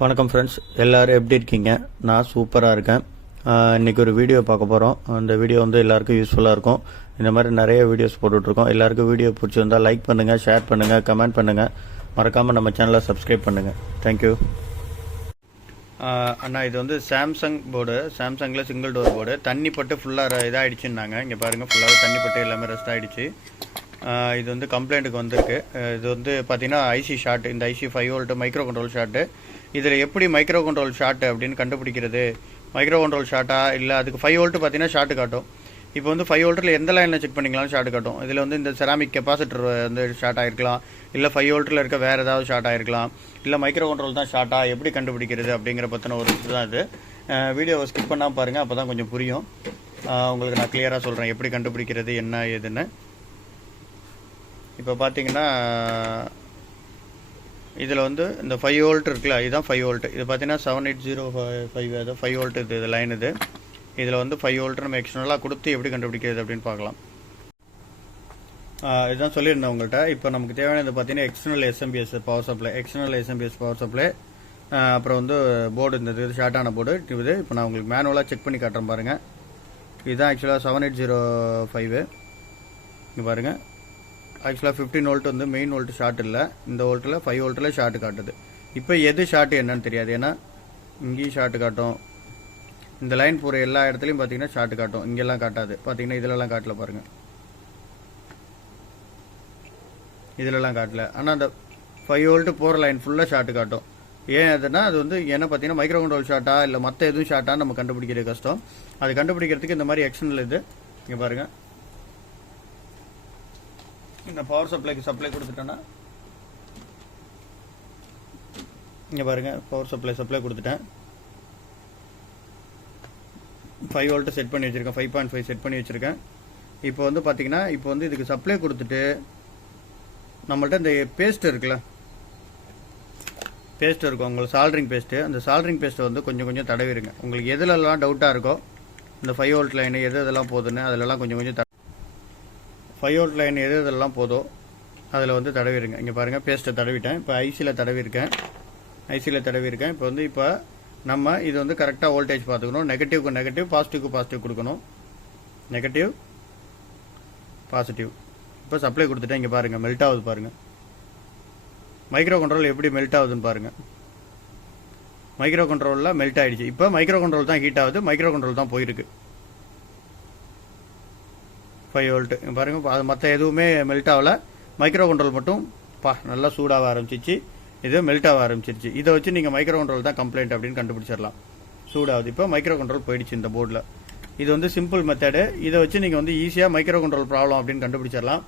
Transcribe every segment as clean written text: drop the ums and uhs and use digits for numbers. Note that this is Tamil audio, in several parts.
வணக்கம் ஃப்ரெண்ட்ஸ், எல்லோரும் எப்படி இருக்கீங்க? நான் சூப்பராக இருக்கேன். இன்றைக்கி ஒரு வீடியோ பார்க்க போகிறோம். அந்த வீடியோ வந்து எல்லாருக்கும் யூஸ்ஃபுல்லாக இருக்கும். இந்த மாதிரி நிறைய வீடியோஸ் போட்டுட்ருக்கோம். எல்லாருக்கும் வீடியோ பிடிச்சிருந்தால் லைக் பண்ணுங்கள், ஷேர் பண்ணுங்கள், கமெண்ட் பண்ணுங்கள். மறக்காமல் நம்ம சேனலை சப்ஸ்கிரைப் பண்ணுங்கள். தேங்க்யூ. அண்ணா, இது வந்து சாம்சங் போர்டு, சாம்சங்கில் சிங்கிள் டோர் போர்டு. தண்ணி பட்டு ஃபுல்லாக இதாகிடுச்சுன்னாங்க. இங்கே பாருங்கள், ஃபுல்லாகவே தண்ணி பட்டு எல்லாமே ரெஸ்ட் ஆகிடுச்சு. இது வந்து கம்ப்ளைண்ட்டுக்கு வந்திருக்கு. இது வந்து பார்த்தீங்கன்னா ஐசி ஷார்ட். இந்த IC 5 volt micro control short. இதில் எப்படி மைக்ரோ கண்ட்ரோல் ஷார்ட் அப்படின்னு கண்டுபிடிக்கிறது? மைக்ரோ கண்ட்ரோல் ஷார்ட்டா இல்லை அதுக்கு 5 வோல்ட் பார்த்தீங்கன்னா ஷார்ட்டு காட்டும். இப்போ வந்து 5 வோல்ட்டில் எந்த லைனில் செக் பண்ணிங்களாலும் ஷார்ட் காட்டும். இதில் வந்து இந்த செராமிக் கெப்பாசிட்டர் வந்து ஷார்ட் ஆகிருக்கலாம், இல்லை 5 வோல்ட்டில் இருக்க வேறு ஏதாவது ஷார்ட் ஆகிருக்கலாம், இல்லை மைக்ரோ கண்ட்ரோல் தான் ஷார்ட்டா, எப்படி கண்டுபிடிக்கிறது அப்படிங்கிற பற்றின ஒரு இது தான் இது. வீடியோவை ஸ்கிப் பண்ணாமல் பாருங்கள், அப்போ தான் கொஞ்சம் புரியும். உங்களுக்கு நான் கிளியராக சொல்கிறேன் எப்படி கண்டுபிடிக்கிறது என்ன ஏதுன்னு. இப்போ பார்த்தீங்கன்னா இதில் வந்து இந்த 5 வோல்ட் இருக்குல்ல, இதுதான் 5 வோல்ட். இது பார்த்தீங்கன்னா 7805 அது 5 வோல்ட். இது லைன். இதில் வந்து 5 வோல்ட் நம்ம எக்ஸ்டர்னலாக கொடுத்து எப்படி கண்டுபிடிக்கிறது அப்படின்னு பார்க்கலாம். இதுதான் சொல்லியிருந்தேன் உங்கள்கிட்ட. இப்போ நமக்கு தேவையானது பார்த்தீங்கன்னா external SMPS power supply, external SMPS power supply. அப்புறம் வந்து போர்டு, இந்த இது ஷார்ட்டான போர்டு இது. இப்போ நான் உங்களுக்கு மேனுவலாக செக் பண்ணி காட்டுறேன் பாருங்கள். இதுதான் ஆக்சுவலாக 7805. இங்கே பாருங்கள், ஆக்சுவலாக 15 வோல்ட் வந்து மெயின் வோல்ட் ஷார்ட் இல்லை. இந்த வோல்ட்டில் 5 வோல்ட்டில் ஷார்ட் காட்டுது. இப்போ எது ஷார்ட் என்னன்னு தெரியாது. ஏன்னா இங்கேயும் ஷார்ட் காட்டும், இந்த லைன் போகிற எல்லா இடத்துலையும் பார்த்தீங்கன்னா ஷார்ட் காட்டும். இங்கெல்லாம் காட்டாது. பார்த்தீங்கன்னா இதிலலாம் காட்டல பாருங்கள், இதிலலாம் காட்டல. ஆனால் அந்த 5 வோல்ட் போகிற லைன் ஃபுல்லாக ஷார்ட் காட்டும். ஏன் அதுனா அது வந்து ஏன்னா பார்த்தீங்கன்னா மைக்ரோ கண்ட்ரோல் ஷார்ட்டா இல்லை மற்ற எதுவும் ஷார்ட்டான்னு நம்ம கண்டுபிடிக்கிறது கஷ்டம். அது கண்டுபிடிக்கிறதுக்கு இந்த மாதிரி எக்ஸ்டர்னல் இது இங்கே பாருங்கள். இந்த பவர் சப்ளைக்கு சப்ளை கொடுத்துட்டேன்னா இங்கே பாருங்கள், பவர் சப்ளை கொடுத்துட்டேன். 5 வோல்ட் செட் பண்ணி வச்சுருக்கேன், 5.5 செட் பண்ணி வச்சுருக்கேன். இப்போ வந்து பார்த்தீங்கன்னா இப்போ வந்து இதுக்கு சப்ளை கொடுத்துட்டு நம்மள்ட்ட இந்த பேஸ்ட் இருக்குல்ல, பேஸ்ட் இருக்கும் உங்களுக்கு, சால்ட்ரிங் பேஸ்ட்டு. அந்த சால்ட்ரிங் பேஸ்ட்டை வந்து கொஞ்சம் தடவிடுங்க. உங்களுக்கு எதுலலாம் டவுட்டாக இருக்கோ, இந்த 5 வோல்ட் லைன் எதெல்லாம் போகுதுன்னு அதிலெல்லாம் கொஞ்சம் 5 வோல்ட் லைன் எதெல்லாம் போதோ அதில் வந்து தடவிடுங்க. இங்கே பாருங்கள், பேஸ்ட்டை தடவிட்டேன். இப்போ ஐசியில் தடவிருக்கேன். இப்போ நம்ம இது வந்து கரெக்டாக வோல்டேஜ் பார்த்துக்கணும். நெகட்டிவ்க்கு நெகட்டிவ், பாசிட்டிவ்க்கு பாசிட்டிவ் கொடுக்கணும். Negative positive. இப்போ சப்ளை கொடுத்துட்டேன். இங்கே பாருங்கள், மெல்ட் ஆகுது பாருங்கள். மைக்ரோ கண்ட்ரோல் எப்படி மெல்ட் ஆகுதுன்னு பாருங்கள். மைக்ரோ கண்ட்ரோலில் மெல்ட் ஆகிடுச்சு. இப்போ மைக்ரோ கண்ட்ரோல் தான் ஹீட் ஆகுது, மைக்ரோ கண்ட்ரோல் தான் போயிருக்கு. 5 வோல்ட் பாருங்கள், அது மற்ற எதுவுமே மெல்ட் ஆகலை. மைக்ரோ கண்ட்ரோல் மட்டும் நல்லா சூடாக ஆரம்பிச்சிச்சு, இது மெல்ட் ஆக ஆரம்பிச்சிருச்சு. இதை வச்சு நீங்கள் மைக்ரோ கண்ட்ரோல் தான் கம்ப்ளைண்ட் அப்படின்னு கண்டுபிடிச்சிடலாம். சூடாகுது. இப்போ மைக்ரோ கண்ட்ரோல் போயிடுச்சு இந்த போர்டில். இது வந்து சிம்பிள் மெத்தடு. இதை வச்சு நீங்கள் வந்து ஈஸியாக மைக்ரோ கண்ட்ரோல் ப்ராப்ளம் அப்படின்னு கண்டுபிடிச்சிடலாம்.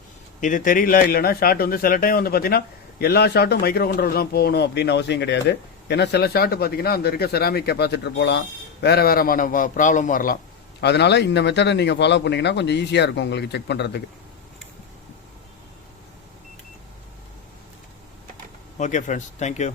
இது தெரியல, இல்லைனா ஷார்ட் வந்து சில டைம் வந்து பார்த்தீங்கன்னா எல்லா ஷார்ட்டும் மைக்ரோ கண்ட்ரோல் தான் போகணும் அப்படின்னு அவசியம் கிடையாது. ஏன்னா சில ஷார்ட் பார்த்தீங்கன்னா அந்த இருக்க செராமிக் கெப்பாசிட்டர் போகலாம், வேறு ப்ராப்ளம் வரலாம். அதனால இந்த மெத்தடை நீங்கள் ஃபாலோ பண்ணிங்கன்னா கொஞ்சம் ஈஸியாக இருக்கும் உங்களுக்கு செக் பண்ணுறதுக்கு. Okay friends, thank you.